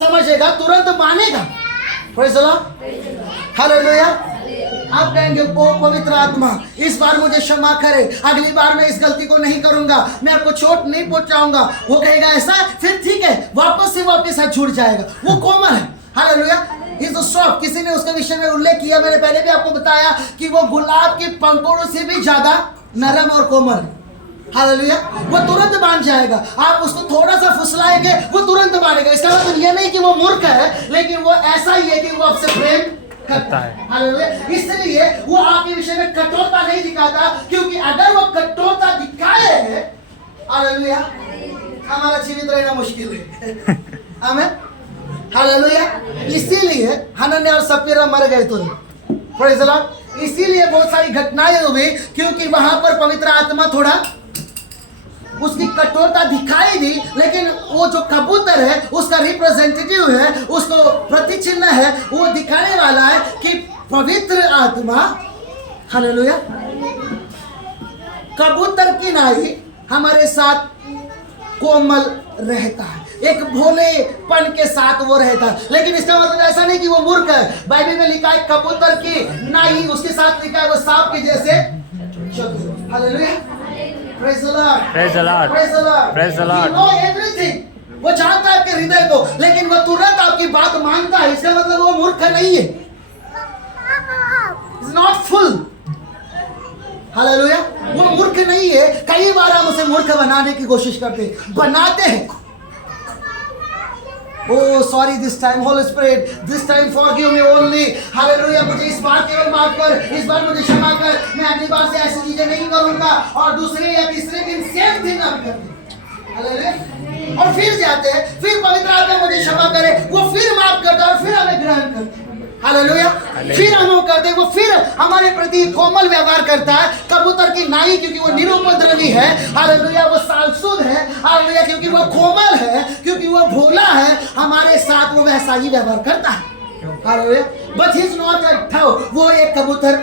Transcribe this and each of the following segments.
समझेगा, तुरंत मानेगा। Praise the Lord, hallelujah. आप कहेंगे ओ पवित्र आत्मा इस बार मुझे क्षमा करे, अगली बार मैं इस गलती को नहीं करूंगा, मैं आपको चोट नहीं पहुंचाऊंगा। वो कहेगा ऐसा, फिर ठीक है, वापस से वो आपके साथ जुड़ जाएगा। वो कोमल है, हालेलुया। Is soft. किसी ने उसके विषय में उल्लेख किया, मैंने पहले भी आपको बताया कि वो गुलाब के पंखुड़ों से भी ज्यादा नरम और कोमल है, हालेलुया। वो तुरंत मान जाएगा। आप उसको थोड़ा सा फुसलाएंगे, वो तुरंत मानेगा। इसका मतलब ये नहीं कि वो मूर्ख है, लेकिन वो ऐसा ही है कि वो आपसे प्रेम करता है, हालेलुया। इसलिए वो आपके विषय में कठोरता नहीं दिखाता, क्योंकि अगर वो कठोरता दिखाए, हालेलुया, हमारा जीवित रहना मुश्किल है। आमीन, हालेलुया। इसीलिए हनन्याह और सप्फीरा मर गए तुरंत, प्रेज़ द लॉर्ड। इसीलिए बहुत सारी घटनाएं हुई, क्योंकि वहां पर पवित्र आत्मा थोड़ा उसकी कठोरता दिखाई दी। लेकिन वो जो कबूतर है, उसका रिप्रेजेंटेटिव है, उसको प्रतिचिन्ह है, वो दिखाने वाला है कि पवित्र आत्मा, हालेलुया, कबूतर की नाई हमारे साथ कोमल रहता है, एक भोलेपन के साथ वो रहता है। लेकिन इसका मतलब ऐसा नहीं कि वो मूर्ख है। बाइबल में लिखा है कबूतर की नाई, उसके साथ लिखा है वो सांप की जैसे चतुर, hallelujah. Praise the Lord. Praise the Lord. Praise the Lord. Praise the Lord. He know everything. वो जानता है आपके हृदय को, लेकिन वो तुरंत आपकी बात मानता है। इसका मतलब वो मूर्ख नहीं है। It's not full. हालेलुया। वो मूर्ख नहीं है। कई बार हम उसे मूर्ख बनाने की कोशिश करते हैं, बनाते हैं। Oh, sorry this time, Holy Spirit, this time forgive me only. Hallelujah. मुझे इस बार केवल माफ कर, इस बार मुझे क्षमा कर, मैं अगली बार से ऐसी चीजें नहीं करूंगा। और दूसरे या तीसरे दिन सेम थिंग हम करते हैं, हालेलुया। और फिर जाते हैं, फिर पवित्र आत्मा मुझे क्षमा करे, वो फिर माफ करता है और फिर हमें ग्रहण करता है, हालेलुया। फिर हम वो करते हैं, वो फिर हमारे प्रति कोमल व्यवहार करता है। कबूतर की नाई, क्योंकि वो निरुपद्रवी है, हालेलुया, वो सालसुद है, हालेलुया, क्योंकि वो कोमल है, क्योंकि वो भोला है, हमारे साथ वो वैसा ही व्यवहार करता है, hallelujah. But he is not a Dove, वो एक कबूतर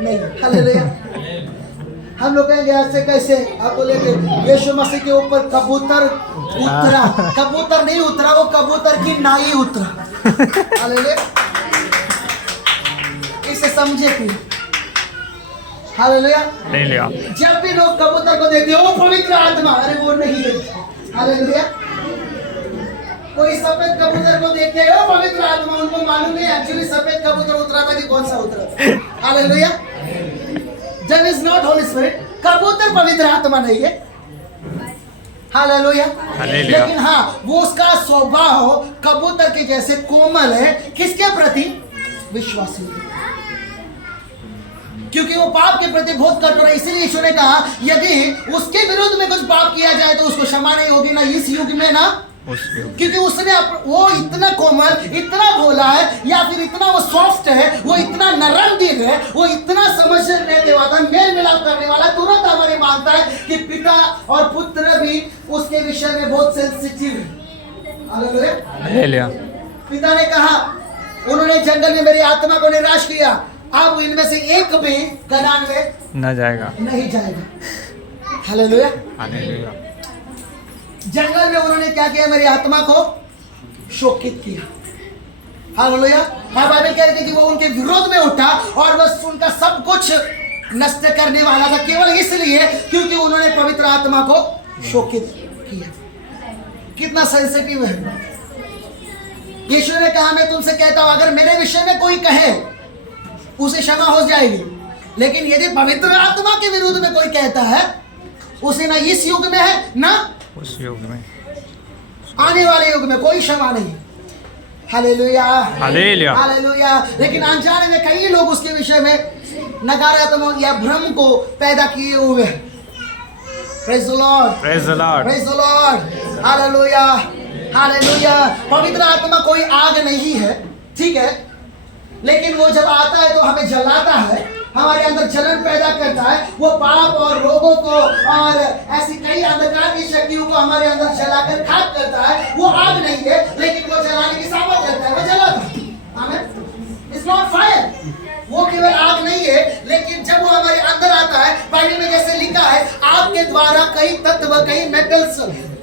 नहीं, हालेलुया। हम लोग कहेंगे ऐसे कैसे, आप बोलेंगे यीशु मसीह के ऊपर कबूतर उतरा, कबूतर नहीं उतरा, वो कबूतर की नाई उतरा, हालेलुया। इसे समझे कि हालेलुया। जब भी लोग कबूतर को देखते हो, वो पवित्र आत्मा, अरे वो नहीं है, हालेलुया। कोई सफेद कबूतर को देखते हो, पवित्र आत्मा, उनको मालूम नहीं एक्चुअली सफेद कबूतर उतरा था कि कौन सा उतरा, hallelujah. That is not Holy Spirit. कबूतर पवित्र आत्मा नहीं है, हालेलुया। लेकिन हाँ, वो उसका स्वभाव कबूतर के जैसे कोमल है। किसके प्रति? विश्वासी, क्योंकि वो पाप के प्रति बहुत कठोर है। इसीलिए यीशु ने कहा यदि उसके विरुद्ध में कुछ पाप किया जाए तो उसको क्षमा नहीं होगी, ना इस युग में ना, क्योंकि उसने वो इतना कोमल, इतना भोला है, या फिर इतना वो सॉफ्ट है, वो इतना नरम दिल है, वो इतना समझ लेने वाला, मेल मिलाप करने वाला, तुरंत हमारे मानता है कि पिता और पुत्र भी उसके विषय में बहुत सेंसिटिव है, हालेलुया। पिता ने कहा उन्होंने जंगल में मेरी आत्मा को निराश किया, अब इनमें से एक भी कनान में न जाएगा, नहीं जाएगा, हालेलुया। जंगल में उन्होंने क्या किया? मेरी आत्मा को शोकित किया, हालेलुया। बाइबल कह रही थी कि वो उनके विरोध में उठा और बस उनका सब कुछ नष्ट करने वाला था, केवल इसलिए क्योंकि उन्होंने पवित्र आत्मा को शोकित किया। कितना सेंसिटिव है। यीशु ने कहा मैं तुमसे कहता हूं, अगर मेरे विषय में कोई कहे उसे क्षमा हो जाएगी, लेकिन यदि पवित्र आत्मा के विरुद्ध में कोई कहता है, उसे ना इस युग में है ना उस युग में, आने वाले युग में कोई क्षमा नहीं, हालेलुया, हालेलुया, हालेलुया। लेकिन अनजाने में कई लोग उसके विषय में नकारात्मक या भ्रम को पैदा किए हुए हैं। Praise the lord, praise the lord, praise the Lord, hallelujah, hallelujah. पवित्र आत्मा कोई आग नहीं है, ठीक है, लेकिन वो जब आता है तो हमें जलाता है, हमारे अंदर जलन पैदा करता है। वो पाप और रोगों को और ऐसी कई अंधकार की शक्तियों को हमारे अंदर जलाकर खाक करता है। वो आग नहीं है, लेकिन वो जलाने की सामर्थ्य रखता है, वो जलाता है, आमीन। इट्स नॉट फायर, वो केवल आग नहीं है, लेकिन जब वो हमारे अंदर आता है, बाइबल में जैसे लिखा है, आग के द्वारा कई तत्व, कई मेटल्स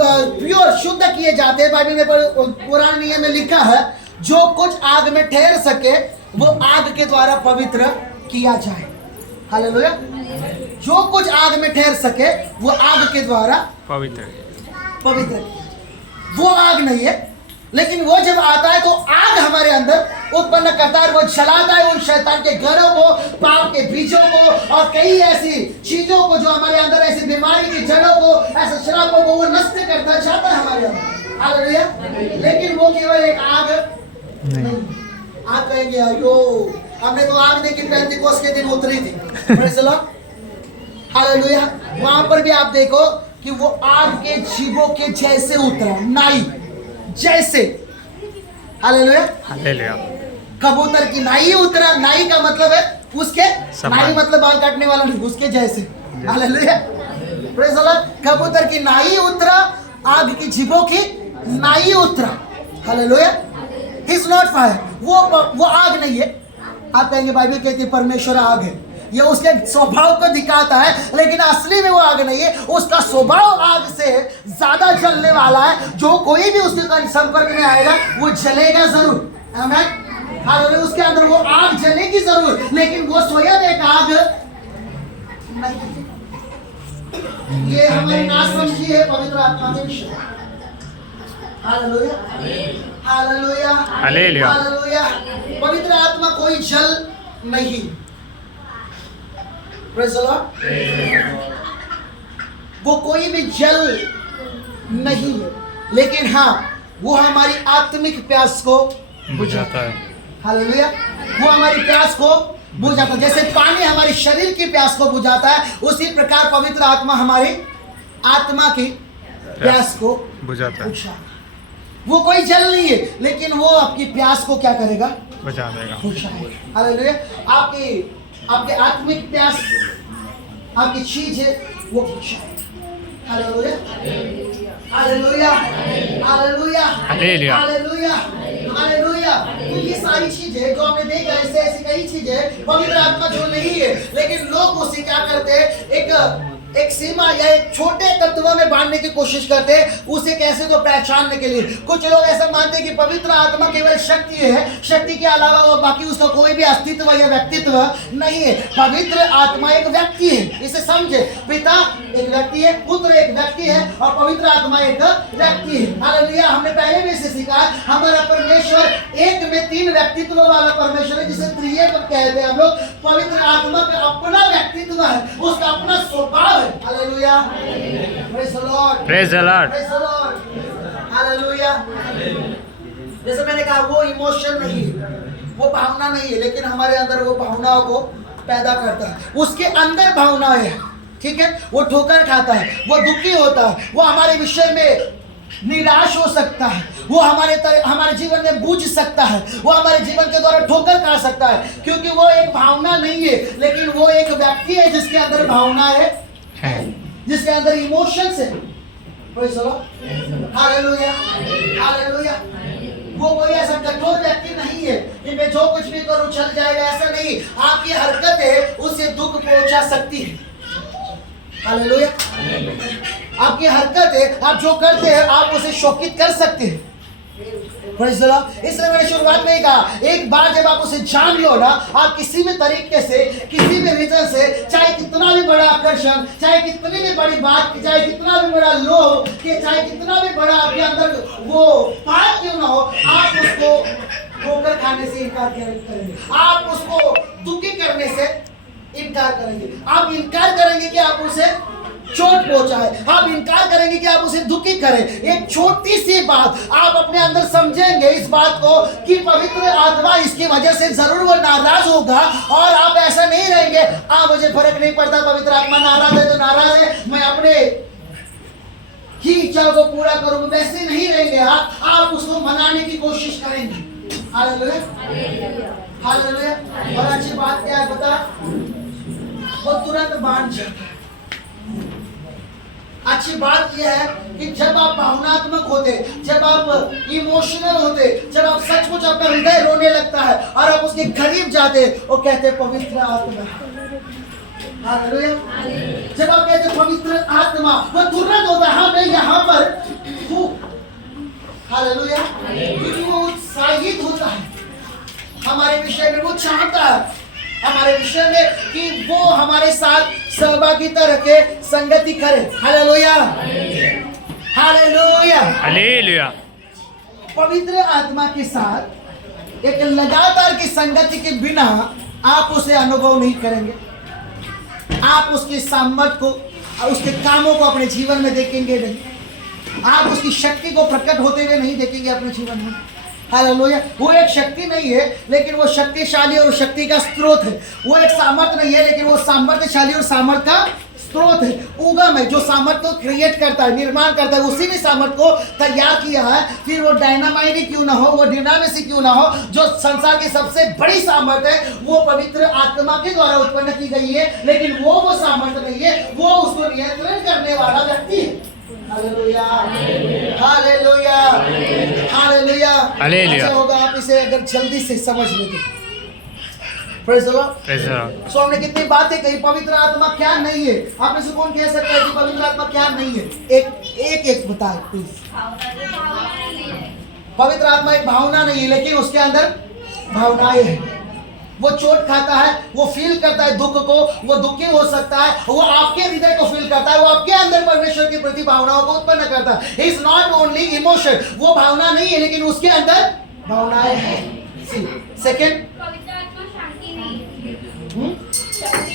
प्योर शुद्ध किए जाते हैं। बाइबल में पुराने नियम में लिखा है, जो कुछ आग में ठहर सके वो आग के द्वारा पवित्र किया जाए। हालेलुया। जो कुछ आग में ठहर सके वो आग के द्वारा पवित्र। वो आग नहीं है, लेकिन वो जब आता है तो आग हमारे अंदर उत्पन्न करता है, वो जलाता है उन शैतान के घरों को, पाप के बीजों को और कई ऐसी चीजों को जो हमारे अंदर, ऐसी बीमारी की जड़ों को, ऐसे शराबों को वो नष्ट करता जाता है हमारे अंदर। हालेलुया। लेकिन वो केवल एक आग नहीं। आप कहेंगे अयो हमने तो आग देखी पेंटिकोस्ट के दिन उतरी थी। Praise the Lord. हालेलुया। वहां पर भी आप देखो कि वो आग के जीवों के जैसे उतरा, नाई जैसे। हालेलुया। हालेलुया। कबूतर की नाई उतरा। नाई का मतलब है उसके, नाई मतलब बाल काटने वाला नहीं, उसके जैसे। हालेलुया। Praise the Lord. कबूतर की नाई उतरा, आग की जीवों की नाई उतरा। Hallelujah. He is not fire. वो आग नहीं है। आप कहेंगे बाइबल कहती है परमेश्वर आग है, ये उसके स्वभाव को दिखाता है, लेकिन असली में वो आग नहीं है। उसका स्वभाव आग से ज्यादा जलने वाला है। जो कोई भी उसके संपर्क में आएगा वो जलेगा जरूर। आमीन। हालेलुया। उसके अंदर वो आग जलेगी जरूर, लेकिन वो स्वयं एक आग नहीं। ये हमारी नासमझी है पवित्र आत्मा के विषय। हालेलुया। हालेलुया। हालेलुया। हालेलुया। पवित्र आत्मा कोई जल नहीं। Praise the Lord. वो कोई भी जल नहीं है, लेकिन हाँ वो हमारी आत्मिक प्यास को बुझाता है। हालेलुया। वो हमारी प्यास को बुझाता है। जैसे पानी हमारी शरीर की प्यास को बुझाता है, उसी प्रकार पवित्र आत्मा हमारी आत्मा की प्यास को बुझाता है। वो कोई जल नहीं है, लेकिन वो आपकी प्यास को क्या करेगा? बुझा देगा। हालेलुया। आपके आत्मिक प्यास, आपकी चीज है वो बुझाएगा। Hallelujah. Hallelujah. Hallelujah. Hallelujah. Hallelujah. Hallelujah. तो ये सारी चीजें जो हमने देखा, ऐसे ऐसी कई चीजें पवित्र आत्मा जो नहीं है, लेकिन लोग उसे क्या करते हैं, एक सीमा या एक छोटे तत्व में बांधने की कोशिश करते हैं, उसे कैसे तो पहचानने के लिए। कुछ लोग ऐसा मानते हैं कि पवित्र आत्मा केवल शक्ति है, शक्ति के अलावा वो बाकी उसका कोई भी अस्तित्व या व्यक्तित्व नहीं है। पवित्र आत्मा एक व्यक्ति है, इसे समझे। पिता एक व्यक्ति है, पुत्र एक व्यक्ति है और पवित्र आत्मा एक व्यक्ति है। हालेलुया। हमने पहले भी इसे सीखा, हमारा परमेश्वर एक में तीन व्यक्तित्व वाला परमेश्वर है, जिसे त्रिएक कहते हैं हम लोग। पवित्र आत्मा का अपना व्यक्तित्व है, उसका अपना स्वभाव। Hallelujah. Praise the lord. Praise the lord. Praise the Lord. Hallelujah. जैसे मैंने कहा वो इमोशन नहीं है, वो भावना नहीं है, लेकिन हमारे अंदर वो भावनाओं को पैदा करता है। उसके अंदर भावनाएं है, ठीक है। वो ठोकर खाता है, वो दुखी होता है, वो हमारे विषय में निराश हो सकता है, वो हमारे जीवन में बूझ सकता है, वो हमारे जीवन के द्वारा ठोकर खा सकता है, क्योंकि वो एक भावना नहीं है, लेकिन वो एक व्यक्ति है जिसके अंदर भावना है, जिसके अंदर इमोशंस है। Praise the Lord. Hallelujah. Hallelujah. वो कोई ऐसा कठोर व्यक्ति नहीं है कि मैं जो कुछ भी करूं चल जाएगा, ऐसा नहीं। आपकी हरकतें उसे दुख पहुंचा सकती है। हालेलुया। आपकी हरकतें, आप जो करते हैं, आप उसे शोकित कर सकते हैं। Praise the Lord. इसलिए मैंने शुरुआत में ही कहा, एक बार जब आप उसे जान लो ना, आप किसी भी तरीके से, किसी भी रीजन से, चाहे कितना भी बड़ा आकर्षण, चाहे कितनी भी बड़ी बात, चाहे कितना भी बड़ा लोभ, चाहे कितना भी बड़ा आपके अंदर वो पाप क्यों ना हो, आप उसको ठोकर खाने से इनकार करेंगे, आप उसको दुखी करने से इनकार करेंगे, आप इनकार करेंगे कि आप उसे चोट पहुंचाए, आप इनकार करेंगे कि आप उसे दुखी करें। एक छोटी सी बात आप अपने अंदर समझेंगे इस बात को कि पवित्र आत्मा इसकी वजह से जरूर वो नाराज होगा, और आप ऐसा नहीं रहेंगे, मुझे फर्क नहीं पड़ता, पवित्र आत्मा नाराज है तो नाराज है, मैं अपने ही इच्छाओं को पूरा करूंगा, वैसे नहीं रहेंगे। आप उसको मनाने की कोशिश करेंगे। हालेलुया। हालेलुया। और अच्छी बात क्या है पता, वो तुरंत मान जाता है। अच्छी बात यह है कि जब आप भावनात्मक होते, जब आप इमोशनल होते, जब आप सचमुच आपका हृदय रोने लगता है और आप उसके करीब जाते और कहते पवित्र आत्मा हालेलुया। जब आप कहते हो पवित्र आत्मा, वो तुरंत होता है, हाँ मैं यहाँ पर हूँ। हालेलुया। क्योंकि वो उत्साहित होता है हमारे विषय में, वो चाहता है हमारे विषय में कि वो हमारे साथ सहभागिता रखे, संगति करे। Hallelujah, hallelujah. हालेलुया। पवित्र आत्मा के साथ एक लगातार की संगति के बिना आप उसे अनुभव नहीं करेंगे। आप उसके सामर्थ को, उसके कामों को अपने जीवन में देखेंगे नहीं। आप उसकी शक्ति को प्रकट होते हुए नहीं देखेंगे अपने जीवन में। हालेलुया। वो एक शक्ति नहीं है, लेकिन वो शक्तिशाली और शक्ति का स्रोत है। वो एक सामर्थ नहीं है, लेकिन वो सामर्थ्यशाली और सामर्थ का स्रोत है। उगम है, जो सामर्थ को क्रिएट करता है, निर्माण करता है, उसी ने सामर्थ को तैयार किया है। फिर वो डायनामाइट ही क्यों ना हो, वो डिनामिस ही क्यों ना हो, जो संसार की सबसे बड़ी सामर्थ है वो पवित्र आत्मा के द्वारा उत्पन्न की गई है, लेकिन वो सामर्थ नहीं है, वो उसको नियंत्रण करने वाला व्यक्ति है। Hallelujah, hallelujah, hallelujah. हालेलुया। अच्छा होगा आप इसे अगर जल्दी से समझ लेते। Praise the lord. Praise the lord. So हमने कितनी बातें कही, पवित्र आत्मा क्या नहीं है। आप में से कौन कह सकता है कि पवित्र आत्मा क्या नहीं है? एक बताए प्लीज। पवित्र आत्मा एक भावना नहीं है, लेकिन उसके अंदर भावनाएं हैं। वो चोट खाता है, वो फील करता है दुख को, वो दुखी हो सकता है, वो आपके हृदय को फील करता है, वो आपके अंदर परमेश्वर के प्रति भावनाओं को उत्पन्न करता है। He is not only emotion, वो भावना नहीं है, लेकिन उसके अंदर भावनाएं हैं। सेकंड, पवित्र आत्मा शांति नहीं है।